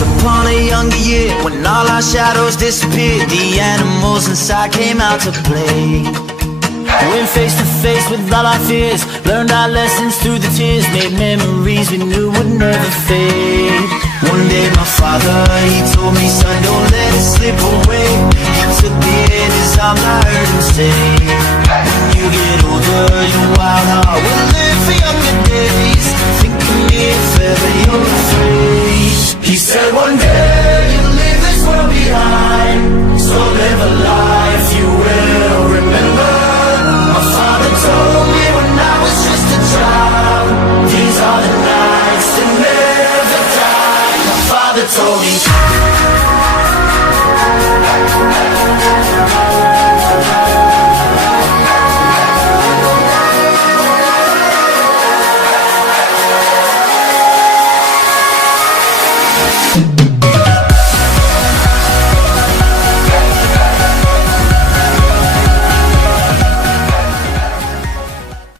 Once upon a younger year, when all our shadows disappeared, the animals inside came out to play. Went face to face with all our fears, learned our lessons through the tears, made memories we knew would never fade. One day my father, he told me, son, don't let it slip away. He took me in his arms, I heard him say, when you get older, your wild heart will live for younger days. Think of me if ever you're afraid. He said one day you'll leave this world behind, so live a life you will remember. My father told me when I was just a child, these are the nights that never die. My father told me.